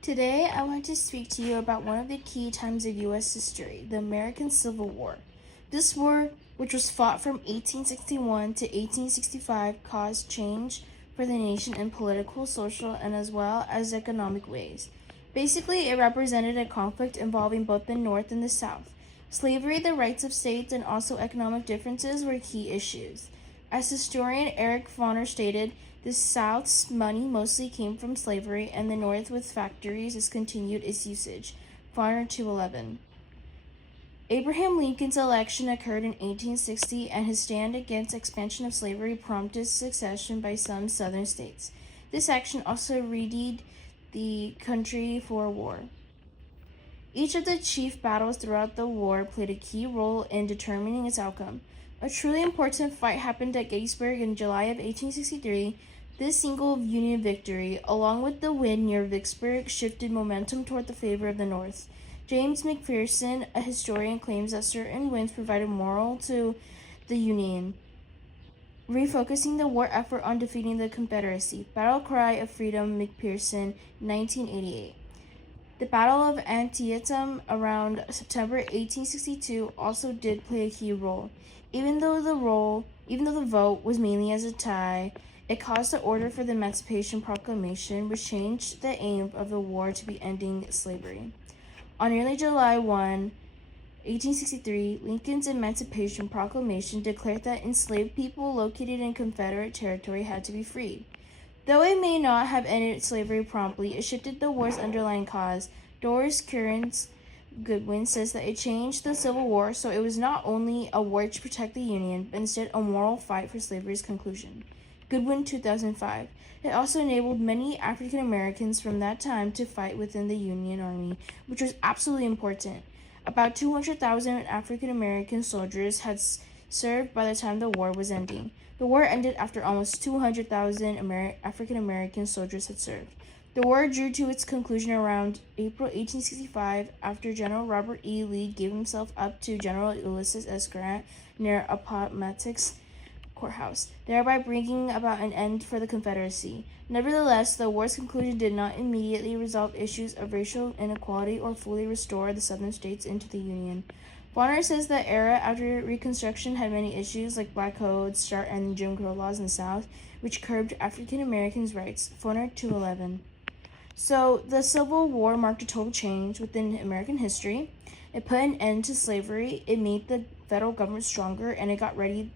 Today, I want to speak to you about one of the key times of U.S. history, the American Civil War. This war, which was fought from 1861 to 1865, caused change for the nation in political, social, and as well as economic ways. Basically, it represented a conflict involving both the North and the South. Slavery, the rights of states, and also economic differences were key issues. As historian Eric Foner stated, the South's money mostly came from slavery, and the North, with factories, has continued its usage. Foner 211. Abraham Lincoln's election occurred in 1860, and his stand against expansion of slavery prompted secession by some southern states. This action also readied the country for war. Each of the chief battles throughout the war played a key role in determining its outcome. A truly important fight happened at Gettysburg in July of 1863. This single Union victory, along with the win near Vicksburg, shifted momentum toward the favor of the North. James McPherson, a historian, claims that certain wins provided morale to the Union, refocusing the war effort on defeating the Confederacy. Battle Cry of Freedom, McPherson, 1988. The Battle of Antietam around September 1862 also did play a key role. Even though the vote was mainly as a tie, it caused the order for the Emancipation Proclamation, which changed the aim of the war to be ending slavery. On early July 1, 1863, Lincoln's Emancipation Proclamation declared that enslaved people located in Confederate territory had to be freed. Though it may not have ended slavery promptly, it shifted the war's underlying cause. Doris Kearns Goodwin says that it changed the Civil War, so it was not only a war to protect the Union, but instead a moral fight for slavery's conclusion. Goodwin, 2005. It also enabled many African Americans from that time to fight within the Union Army, which was absolutely important. About 200,000 African American soldiers had served by the time the war was ending. The war ended after almost 200,000 African American soldiers had served. The war drew to its conclusion around April 1865 after General Robert E. Lee gave himself up to General Ulysses S. Grant near Appomattox Courthouse, thereby bringing about an end for the Confederacy. Nevertheless, the war's conclusion did not immediately resolve issues of racial inequality or fully restore the southern states into the Union. Bonner says the era after Reconstruction had many issues like Black Codes, and Jim Crow laws in the South, which curbed African Americans' rights. Foner 211. So, the Civil War marked a total change within American history. It put an end to slavery, it made the federal government stronger, and it got ready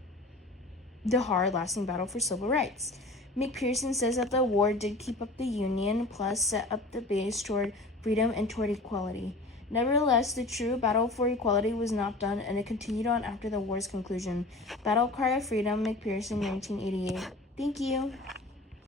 the hard-lasting battle for civil rights. McPherson says that the war did keep up the Union, plus set up the base toward freedom and toward equality. Nevertheless, the true battle for equality was not done, and it continued on after the war's conclusion. Battle Cry of Freedom, McPherson, 1988. Thank you.